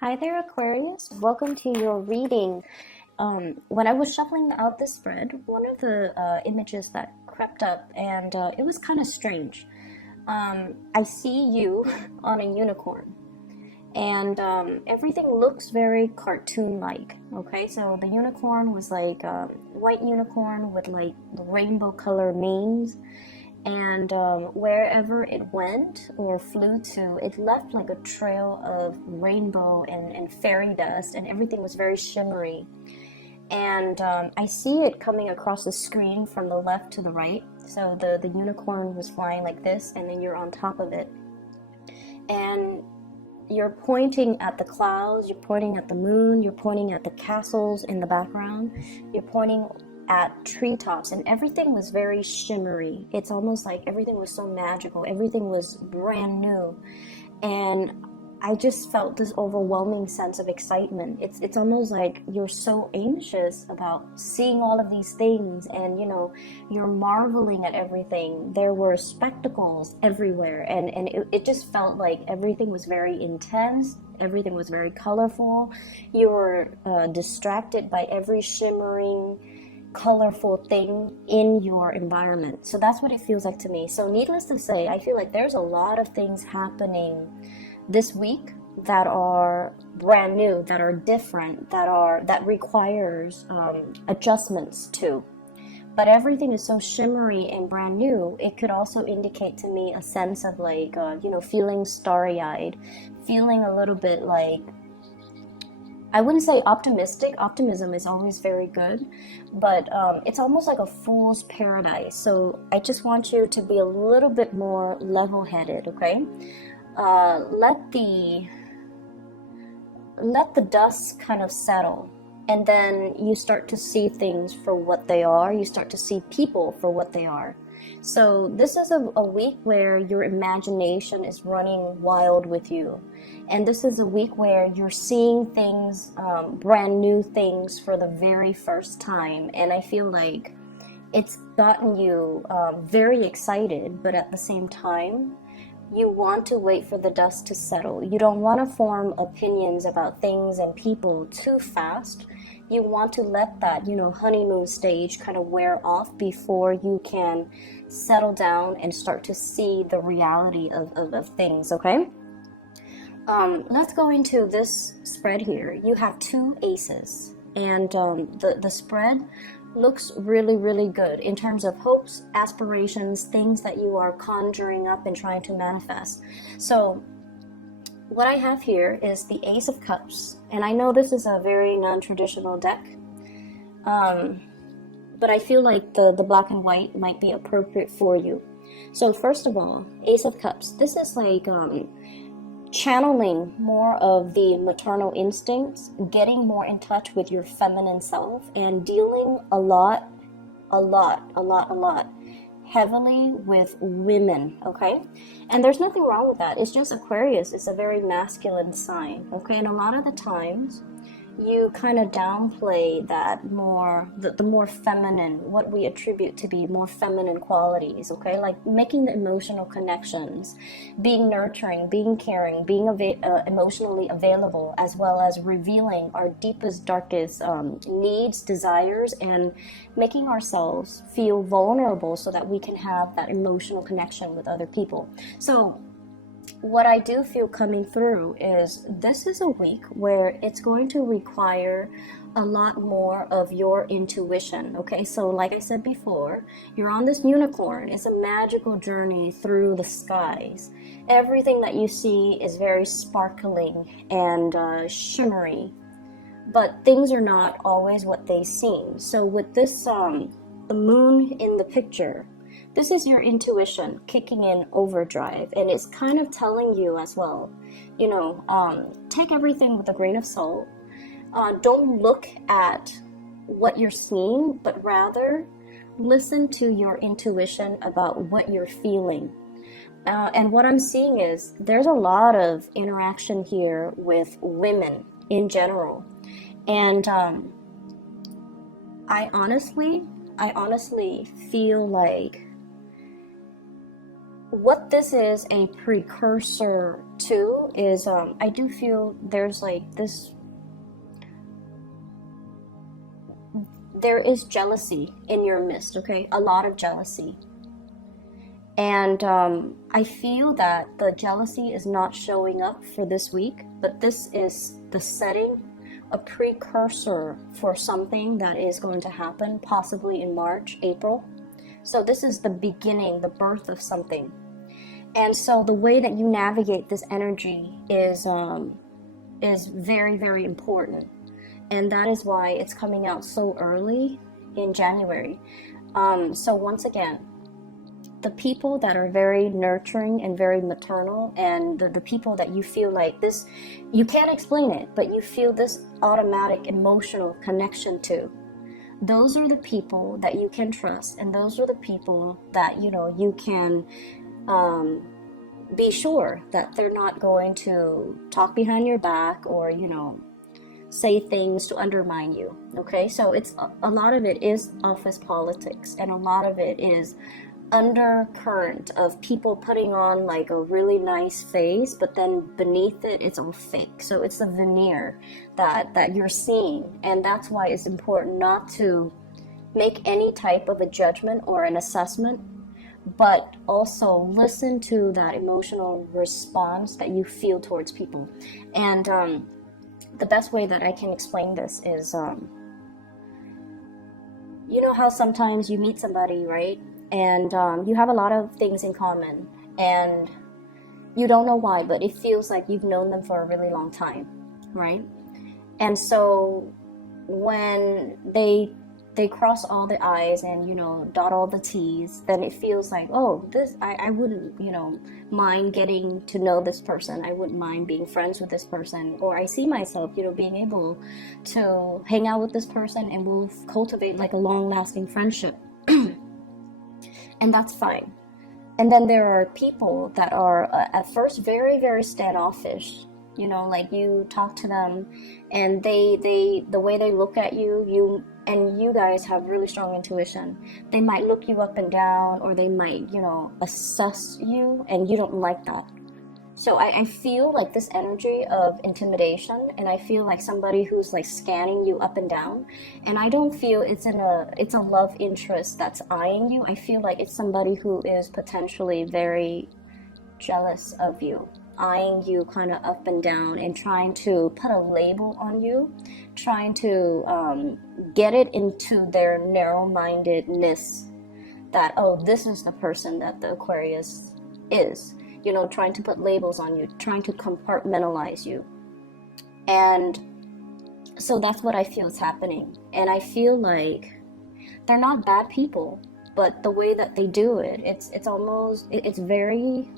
Hi there, Aquarius. Welcome to your reading. When I was shuffling out this spread, one of the images that crept up, and it was kind of strange. I see you on a unicorn, and everything looks very cartoon-like. Okay, so the unicorn was like a white unicorn with like rainbow color manes, and wherever it went or flew to, it left like a trail of rainbow and fairy dust, and everything was very shimmery. And I see it coming across the screen from the left to the right. So the unicorn was flying like this, and then you're on top of it. And you're pointing at the clouds, you're pointing at the moon, you're pointing at the castles in the background, you're pointing at treetops, and everything was very shimmery. It's almost like everything was so magical, everything was brand new. And I just felt this overwhelming sense of excitement. It's almost like you're so anxious about seeing all of these things, and you're marveling at everything. There were spectacles everywhere, and it just felt like everything was very intense, everything was very colorful. You were distracted by every shimmering colorful thing in your environment. So that's what it feels like to me. So needless to say, I feel like there's a lot of things happening this week that are brand new, that are different, that requires adjustments to. But everything is so shimmery and brand new. It could also indicate to me a sense of like feeling starry-eyed, feeling a little bit like, I wouldn't say optimistic. Optimism is always very good, but it's almost like a fool's paradise. So I just want you to be a little bit more level-headed, okay? Let the dust kind of settle, and then you start to see things for what they are. You start to see people for what they are. So this is a week where your imagination is running wild with you. And this is a week where you're seeing things, brand new things for the very first time. And I feel like it's gotten you very excited, but at the same time, you want to wait for the dust to settle. You don't want to form opinions about things and people too fast. You want to let that, honeymoon stage kind of wear off before you can settle down and start to see the reality of things, okay? Let's go into this spread here. You have two aces, and the spread looks really, really good in terms of hopes, aspirations, things that you are conjuring up and trying to manifest. So what I have here is the Ace of Cups, and I know this is a very non-traditional deck, but I feel like the black and white might be appropriate for you. So first of all, Ace of Cups, this is like channeling more of the maternal instincts, getting more in touch with your feminine self, and dealing a lot heavily with women, okay? And there's nothing wrong with that. It's just Aquarius is a very masculine sign, okay? And a lot of the times you kind of downplay that more, the more feminine, what we attribute to be more feminine qualities, okay? Like making the emotional connections, being nurturing, being caring, being emotionally available, as well as revealing our deepest, darkest needs, desires, and making ourselves feel vulnerable so that we can have that emotional connection with other people. So what I do feel coming through is this is a week where it's going to require a lot more of your intuition, okay? So like I said before, you're on this unicorn. It's a magical journey through the skies. Everything that you see is very sparkling and shimmery, but things are not always what they seem. So with this, the moon in the picture, this is your intuition kicking in overdrive, and it's kind of telling you as well, take everything with a grain of salt. Don't look at what you're seeing, but rather listen to your intuition about what you're feeling. And what I'm seeing is there's a lot of interaction here with women in general. And I honestly feel like what this is a precursor to is, I do feel there's like this, there is jealousy in your midst, okay? A lot of jealousy. And I feel that the jealousy is not showing up for this week, but this is the setting, a precursor for something that is going to happen possibly in March, April. So this is the beginning, the birth of something. And so the way that you navigate this energy is very, very important. And that is why it's coming out so early in January. So once again, the people that are very nurturing and very maternal, and the people that you feel like this, you can't explain it, but you feel this automatic emotional connection to, those are the people that you can trust, and those are the people that, you know, you can be sure that they're not going to talk behind your back or, you know, say things to undermine you. Okay, so it's a lot of it is office politics, and a lot of it is undercurrent of people putting on like a really nice face, but then beneath it it's all fake. So it's the veneer that you're seeing, and that's why it's important not to make any type of a judgment or an assessment, but also listen to that emotional response that you feel towards people. And the best way that I can explain this is, you know how sometimes you meet somebody, right? And you have a lot of things in common, and you don't know why, but it feels like you've known them for a really long time, right? And so when they cross all the I's and, you know, dot all the T's, then it feels like, oh, this, I wouldn't, you know, mind getting to know this person. I wouldn't mind being friends with this person. Or I see myself, you know, being able to hang out with this person, and we'll cultivate like a long-lasting friendship. And that's fine. And then there are people that are at first very, very standoffish. You know, like you talk to them, and they the way they look at you guys have really strong intuition. They might look you up and down, or they might, you know, assess you, and you don't like that. So I feel like this energy of intimidation, and I feel like somebody who's like scanning you up and down, and I don't feel it's a love interest that's eyeing you. I feel like it's somebody who is potentially very jealous of you, eyeing you kind of up and down, and trying to put a label on you, trying to get it into their narrow-mindedness that, oh, this is the person that the Aquarius is. You know, trying to put labels on you, trying to compartmentalize you. And so that's what I feel is happening. And I feel like they're not bad people, but the way that they do it, it's almost, it's very,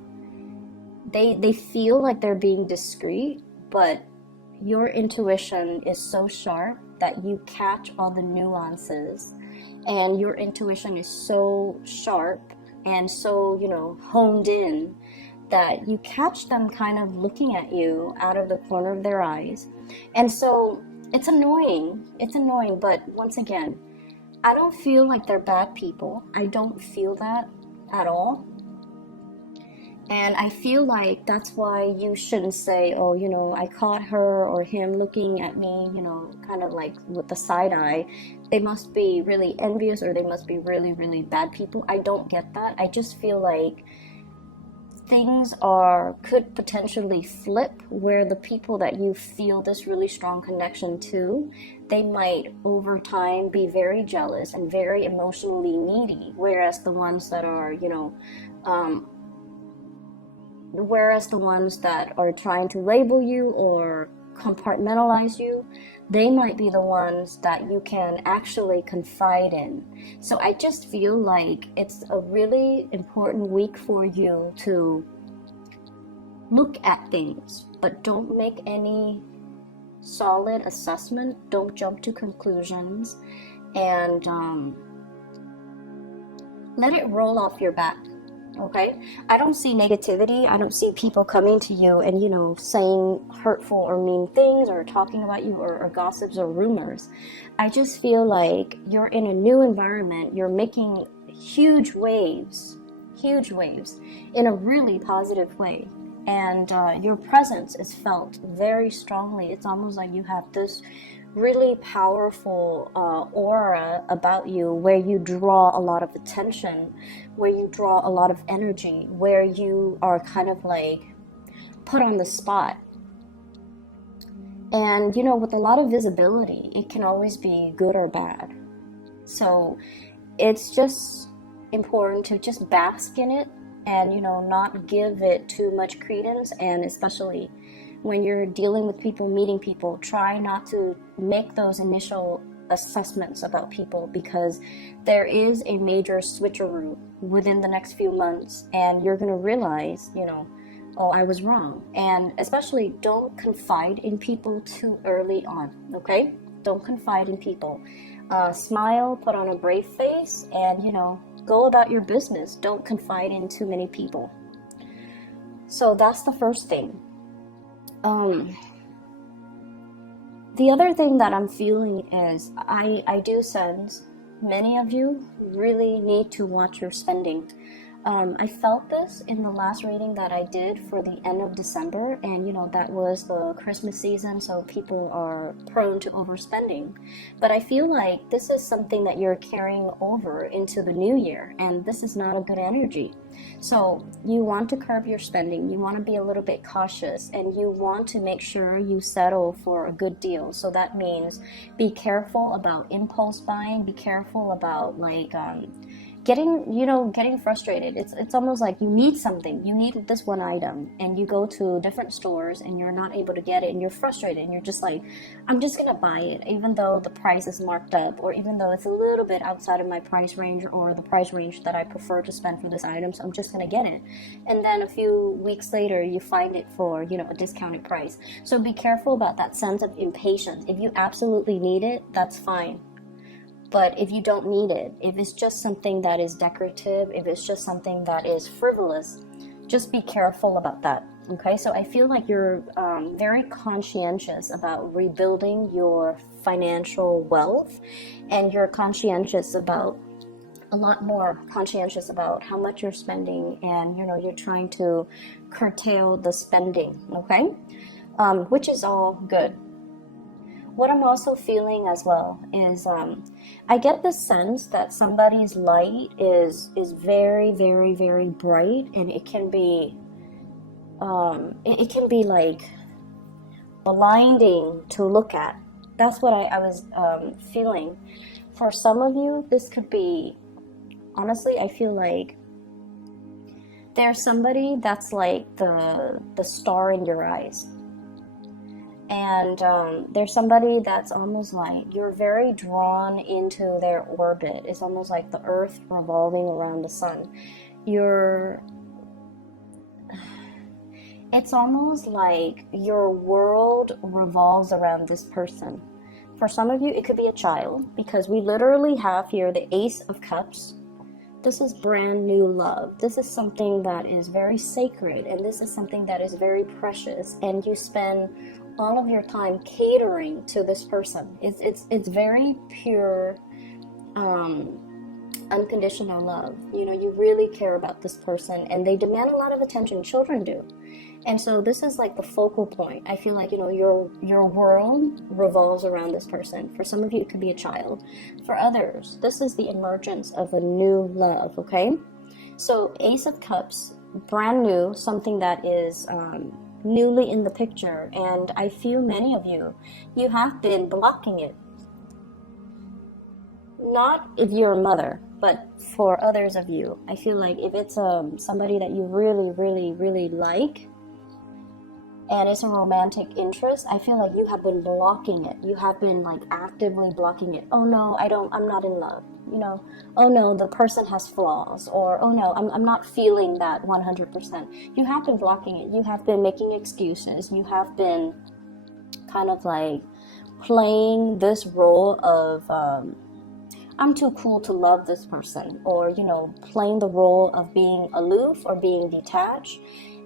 they feel like they're being discreet, but your intuition is so sharp that you catch all the nuances, and your intuition is so sharp and so, you know, honed in, that you catch them kind of looking at you out of the corner of their eyes. And so it's annoying, but once again, I don't feel like they're bad people. I don't feel that at all. And I feel like that's why you shouldn't say, oh, you know, I caught her or him looking at me, you know, kind of like with the side eye. They must be really envious, or they must be really, really bad people. I don't get that. I just feel like things could potentially flip, where the people that you feel this really strong connection to, they might over time be very jealous and very emotionally needy, whereas the ones that are, you know, whereas the ones that are trying to label you or compartmentalize you, they might be the ones that you can actually confide in. So I just feel like it's a really important week for you to look at things, but don't make any solid assessment. Don't jump to conclusions, and let it roll off your back. Okay, I don't see negativity. I don't see people coming to you and, you know, saying hurtful or mean things, or talking about you, or gossips or rumors. I just feel like you're in a new environment. You're making huge waves, huge waves in a really positive way. And your presence is felt very strongly. It's almost like you have this really powerful aura about you, where you draw a lot of attention, where you draw a lot of energy, where you are kind of like put on the spot. And you know, with a lot of visibility, it can always be good or bad. So it's just important to just bask in it, and you know, not give it too much credence. And especially when you're dealing with people, meeting people, try not to make those initial assessments about people, because there is a major switcheroo within the next few months, and you're going to realize, you know, oh, I was wrong. And especially don't confide in people too early on, okay? Don't confide in people. Smile, put on a brave face, and you know, go about your business. Don't confide in too many people. So that's the first thing. The other thing that I'm feeling is I do sense many of you really need to watch your spending. I felt this in the last reading that I did for the end of December, and you know, that was the Christmas season, so people are prone to overspending. But I feel like this is something that you're carrying over into the new year, and this is not a good energy. So you want to curb your spending, you want to be a little bit cautious, and you want to make sure you settle for a good deal. So that means be careful about impulse buying, be careful about like getting frustrated. It's almost like you need something, you need this one item, and you go to different stores and you're not able to get it, and you're frustrated, and you're just like, I'm just gonna buy it even though the price is marked up, or even though it's a little bit outside of my price range, or the price range that I prefer to spend for this item, so I'm just gonna get it. And then a few weeks later you find it for, you know, a discounted price. So be careful about that sense of impatience. If you absolutely need it, that's fine. But if you don't need it, if it's just something that is decorative, if it's just something that is frivolous, just be careful about that, okay? So I feel like you're very conscientious about rebuilding your financial wealth, and you're conscientious about a lot more conscientious about how much you're spending, and you know, you're trying to curtail the spending, okay? Which is all good. What I'm also feeling as well is I get the sense that somebody's light is very, very, very bright, and it can be like blinding to look at. That's what I was feeling. For some of you, this could be, honestly, I feel like there's somebody that's like the star in your eyes. And there's somebody that's almost like you're very drawn into their orbit. It's almost like the earth revolving around the sun. It's almost like your world revolves around this person. For some of you, it could be a child, because we literally have here the Ace of Cups. This is brand new love. This is something that is very sacred, and this is something that is very precious, and you spend all of your time catering to this person. It's very pure, unconditional love. You know, you really care about this person, and they demand a lot of attention. Children do. And so this is like the focal point. I feel like, you know, your world revolves around this person. For some of you, it could be a child. For others, this is the emergence of a new love, okay? So Ace of Cups, brand new, something that is newly in the picture. And I feel many of you have been blocking it. Not if you're a mother, but for others of you, I feel like if it's somebody that you really, really, really like, and it's a romantic interest, I feel like you have been blocking it. You have been like actively blocking it. Oh no, I'm not in love. You know, oh no, the person has flaws, or oh no, I'm not feeling that 100%. You have been blocking it. You have been making excuses. You have been kind of like playing this role of I'm too cool to love this person, or, you know, playing the role of being aloof or being detached.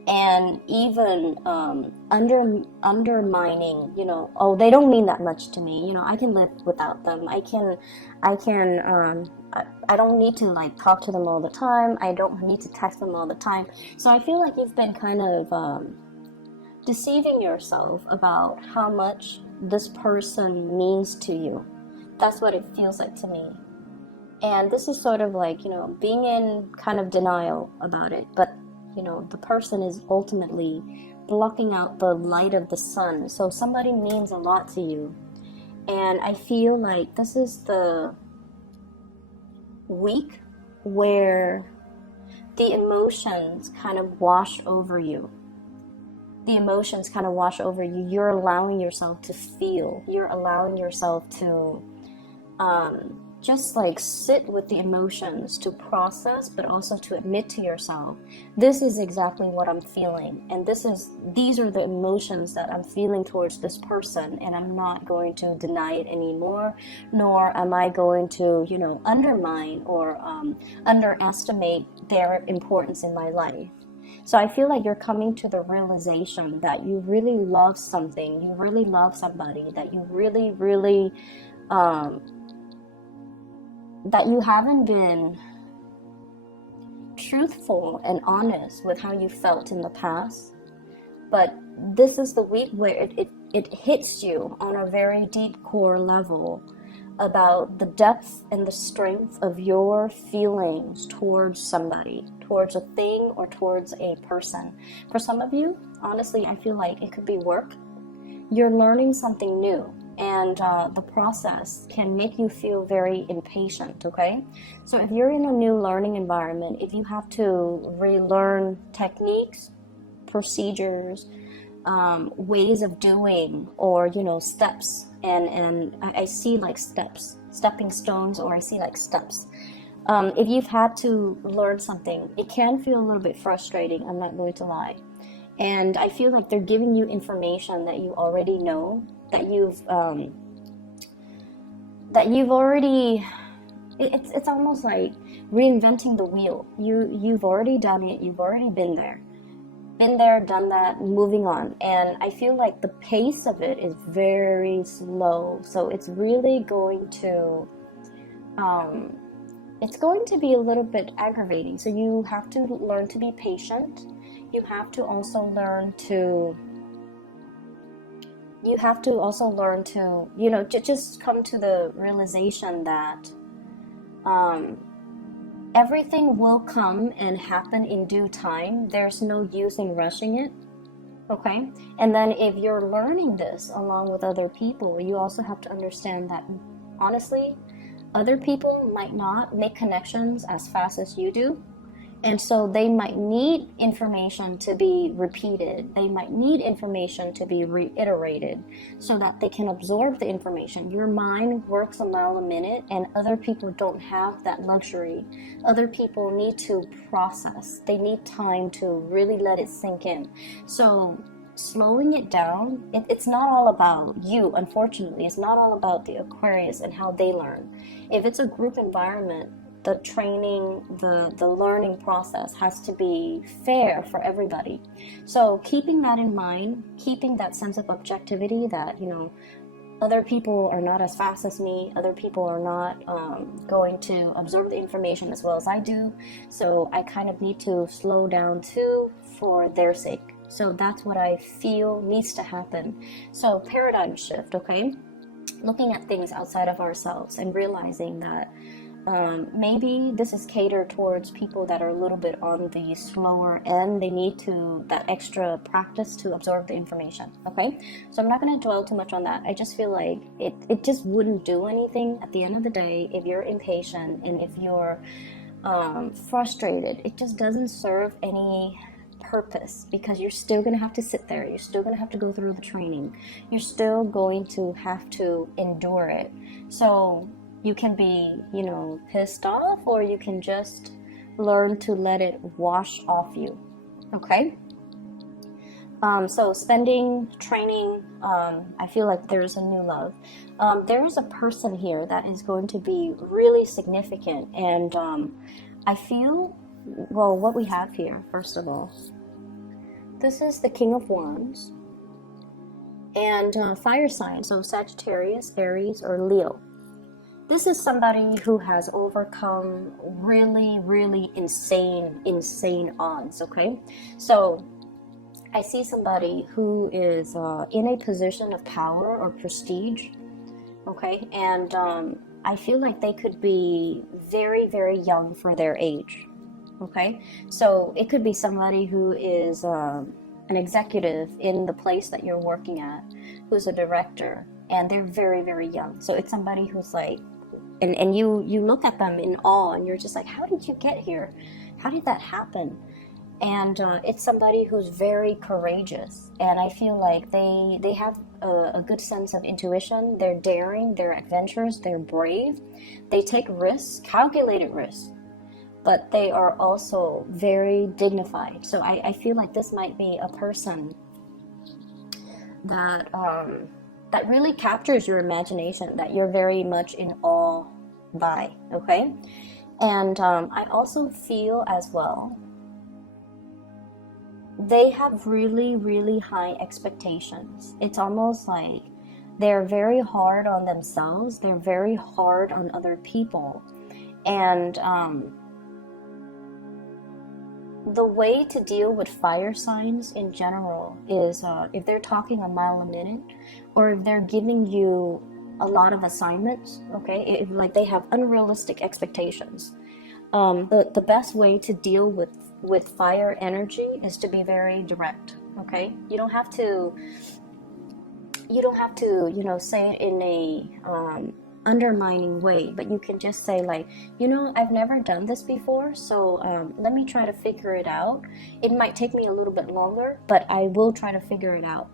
and even undermining, oh, they don't mean that much to me, I can live without them. I don't need to like talk to them all the time. I don't need to text them all the time. So I feel like you've been kind of deceiving yourself about how much this person means to you. That's what it feels like to me. And this is sort of like, being in kind of denial about it. But, the person is ultimately blocking out the light of the sun. So somebody means a lot to you. And I feel like this is the week where the emotions kind of wash over you. The emotions kind of wash over you. You're allowing yourself to feel. You're allowing yourself to just like sit with the emotions, to process, but also to admit to yourself, this is exactly what I'm feeling, and these are the emotions that I'm feeling towards this person, and I'm not going to deny it anymore, nor am I going to, undermine or underestimate their importance in my life. So I feel like you're coming to the realization that you really love something, you really love somebody, that you really, really that you haven't been truthful and honest with how you felt in the past. But this is the week where it hits you on a very deep core level about the depth and the strength of your feelings towards somebody, towards a thing, or towards a person. For some of you, honestly, I feel like it could be work. You're learning something new, and the process can make you feel very impatient, okay? So if you're in a new learning environment, if you have to relearn techniques, procedures, ways of doing, or, steps, and I see like steps, stepping stones, or I see like steps. If you've had to learn something, it can feel a little bit frustrating, I'm not going to lie. And I feel like they're giving you information that you already know, that you've already, it's almost like reinventing the wheel. You've already done it, you've already been there, done that, moving on. And I feel like the pace of it is very slow, so it's really going to be a little bit aggravating. So you have to learn to be patient. You have to also learn to just come to the realization that everything will come and happen in due time. There's no use in rushing it, okay? And then if you're learning this along with other people, you also have to understand that, honestly, other people might not make connections as fast as you do. And so they might need information to be repeated. They might need information to be reiterated so that they can absorb the information. Your mind works a mile a minute, and other people don't have that luxury. Other people need to process. They need time to really let it sink in. So slowing it down, it's not all about you, unfortunately. It's not all about the Aquarius and how they learn. If it's a group environment, the training, the learning process has to be fair for everybody. So keeping that in mind, keeping that sense of objectivity that, other people are not as fast as me, other people are not going to absorb the information as well as I do. So I kind of need to slow down too for their sake. So that's what I feel needs to happen. So paradigm shift, okay? Looking at things outside of ourselves and realizing that maybe this is catered towards people that are a little bit on the slower end. They need that extra practice to absorb the information, okay? So I'm not going to dwell too much on that. I just feel like it just wouldn't do anything at the end of the day if you're impatient and if you're frustrated. It just doesn't serve any purpose, because you're still going to have to sit there. You're still going to have to go through the training. You're still going to have to endure it. So you can be, pissed off, or you can just learn to let it wash off you, okay? So spending, training, I feel like there's a new love. There is a person here that is going to be really significant, and I feel, well, what we have here, first of all, this is the King of Wands. And fire sign, so Sagittarius, Aries, or Leo. This is somebody who has overcome really, really insane odds, okay? So I see somebody who is in a position of power or prestige, okay? And I feel like they could be very, very young for their age, okay? So it could be somebody who is an executive in the place that you're working at, who's a director, and they're very, very young. So it's somebody who's like, and you look at them in awe, and you're just like, how did you get here? How did that happen? And it's somebody who's very courageous, and I feel like they have a good sense of intuition. They're daring, they're adventurous, they're brave, they take risks, calculated risks, but they are also very dignified. So I feel like this might be a person that that really captures your imagination, that you're very much in awe by, okay? And I also feel as well, they have really, really high expectations. It's almost like they're very hard on themselves, they're very hard on other people. And the way to deal with fire signs in general is if they're talking a mile a minute, or if they're giving you a lot of assignments, okay, if like they have unrealistic expectations, the best way to deal with fire energy is to be very direct, okay? You don't have to say it in a undermining way, but you can just say like, I've never done this before, so let me try to figure it out. It might take me a little bit longer, but I will try to figure it out.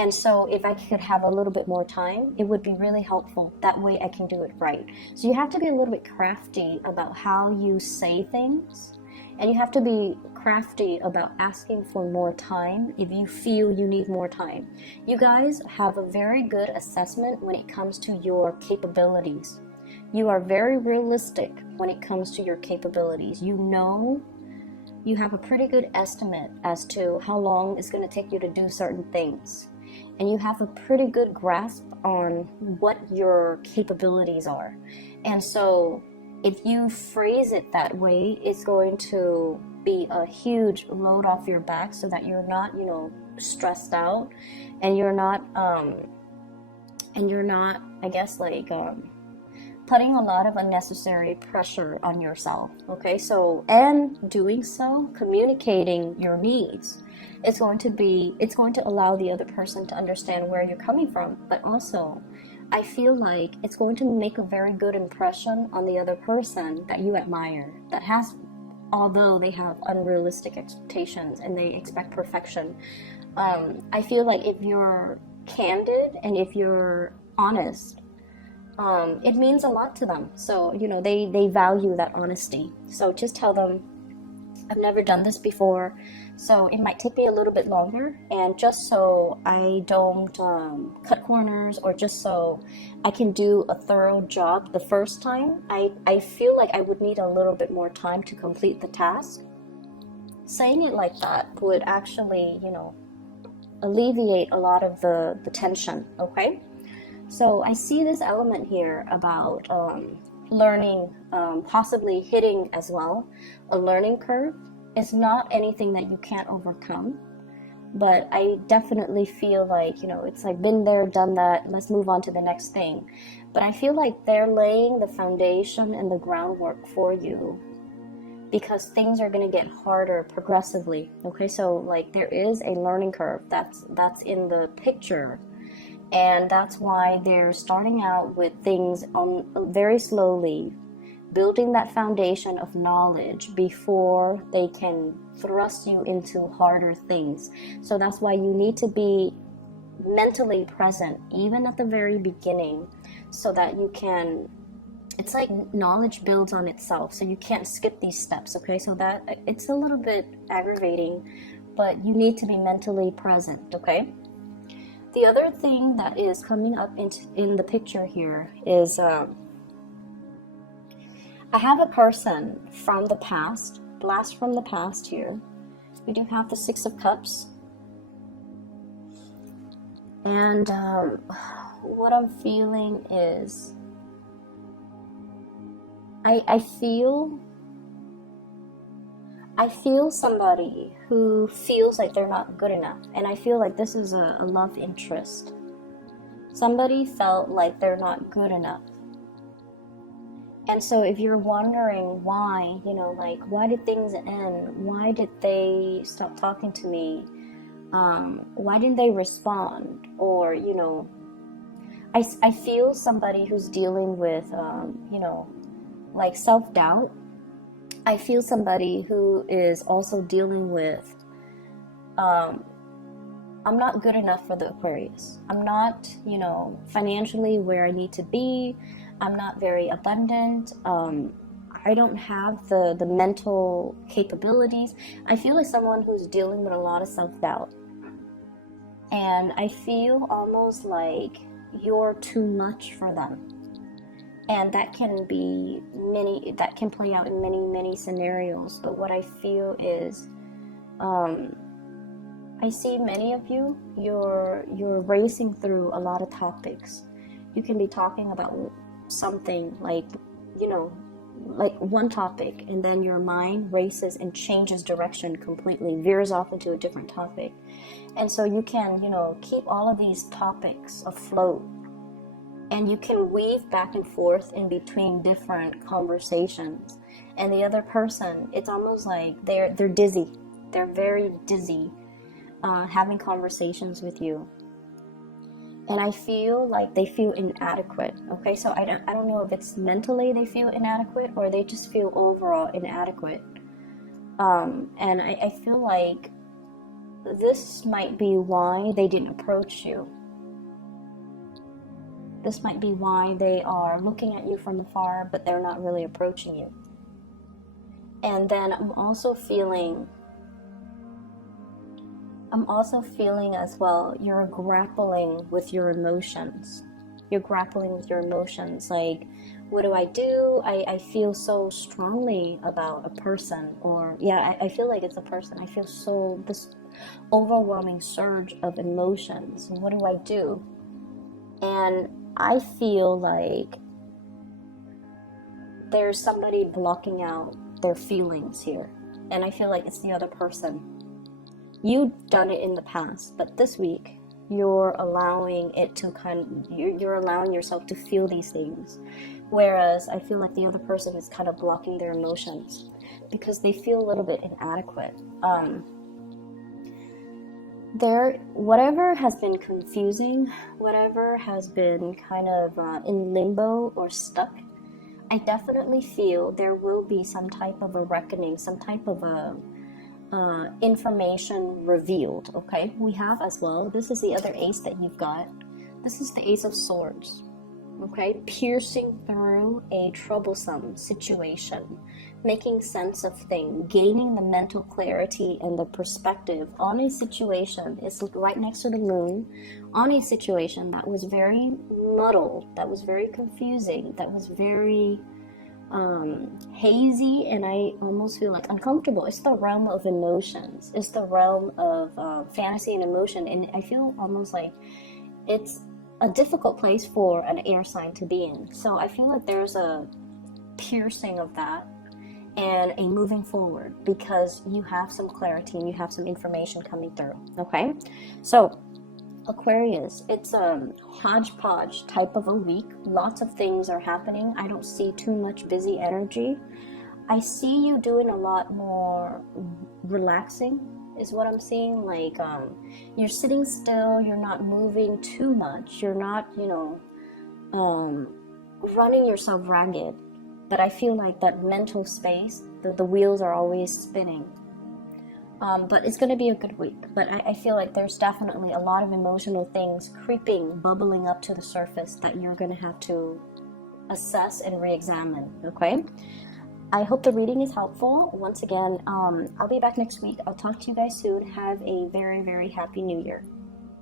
And so if I could have a little bit more time, it would be really helpful. That way I can do it right. So you have to be a little bit crafty about how you say things, and you have to be crafty about asking for more time if you feel you need more time. You guys have a very good assessment when it comes to your capabilities. You are very realistic when it comes to your capabilities. You have a pretty good estimate as to how long it's going to take you to do certain things. And you have a pretty good grasp on what your capabilities are. And so if you phrase it that way, it's going to be a huge load off your back, so that you're not, stressed out, and you're not, I guess, like, putting a lot of unnecessary pressure on yourself, okay? So, and doing so, communicating your needs, it's going to allow the other person to understand where you're coming from, but also, I feel like it's going to make a very good impression on the other person that you admire, although they have unrealistic expectations and they expect perfection. I feel like if you're candid and if you're honest, it means a lot to them. So, they value that honesty. So just tell them, I've never done this before, so it might take me a little bit longer, and just so I don't cut corners, or just so I can do a thorough job the first time, I feel like I would need a little bit more time to complete the task. Saying it like that would actually, alleviate a lot of the tension, okay? So I see this element here about learning, possibly hitting as well a learning curve. It's not anything that you can't overcome, but I definitely feel like, it's like been there, done that, let's move on to the next thing. But I feel like they're laying the foundation and the groundwork for you, because things are going to get harder progressively, okay? So like there is a learning curve that's in the picture. And that's why they're starting out with things very slowly, building that foundation of knowledge before they can thrust you into harder things. So that's why you need to be mentally present, even at the very beginning, so that you can, it's like knowledge builds on itself, so you can't skip these steps, okay? So that, it's a little bit aggravating, but you need to be mentally present, okay? The other thing that is coming up in the picture here is I have a person from the past, blast from the past here. We do have the Six of Cups, And what I'm feeling is I feel somebody who feels like they're not good enough, and I feel like this is a love interest. Somebody felt like they're not good enough. And so if you're wondering why, you know, like, why did things end? Why did they stop talking to me? Why didn't they respond? Or, you know, I feel somebody who's dealing with, you know, like self-doubt. I feel somebody who is also dealing with, I'm not good enough for the Aquarius. I'm not, you know, financially where I need to be. I'm not very abundant. I don't have the mental capabilities. I feel like someone who's dealing with a lot of self-doubt. And I feel almost like you're too much for them. And that can play out in many scenarios. But what I feel is, I see many of you, you're racing through a lot of topics. You can be talking about something like, you know, like one topic, and then your mind races and changes direction completely, veers off into a different topic. And so you can, you know, keep all of these topics afloat, and you can weave back and forth in between different conversations. And the other person, it's almost like they're dizzy. They're very dizzy having conversations with you. And I feel like they feel inadequate. Okay, so I don't know if it's mentally they feel inadequate or they just feel overall inadequate. And I feel like this might be why they didn't approach you. This might be why they are looking at you from afar, but they're not really approaching you. And then I'm also feeling as well, you're grappling with your emotions. You're grappling with your emotions. Like, what do? I feel so strongly about a person, or yeah, I feel like it's a person. I feel this overwhelming surge of emotions. What do I do? And I feel like there's somebody blocking out their feelings here. And I feel like it's the other person. You've done it in the past, but this week you're allowing it to you're allowing yourself to feel these things. Whereas I feel like the other person is kind of blocking their emotions because they feel a little bit inadequate. Whatever has been confusing, whatever has been kind of in limbo or stuck, I definitely feel there will be some type of a reckoning, some type of a information revealed. Okay, we have as well, this is the other ace that you've got. This is the Ace of Swords. Okay, piercing through a troublesome situation, making sense of things, gaining the mental clarity and the perspective on a situation. It's right next to the moon, on a situation that was very muddled, that was very confusing, that was very hazy, and I almost feel like uncomfortable. It's the realm of emotions. It's the realm of fantasy and emotion, and I feel almost like it's a difficult place for an air sign to be in. So I feel like there's a piercing of that and a moving forward because you have some clarity and you have some information coming through. Okay, so Aquarius, it's a hodgepodge type of a week. Lots of things are happening. I don't see too much busy energy. I see you doing a lot more relaxing is what I'm seeing. Like you're sitting still, you're not moving too much, you're not, you know, running yourself ragged. But I feel like that mental space, the wheels are always spinning. But it's going to be a good week. But I feel like there's definitely a lot of emotional things creeping, bubbling up to the surface that you're going to have to assess and re-examine, okay? I hope the reading is helpful. Once again, I'll be back next week. I'll talk to you guys soon. Have a very, very happy New Year.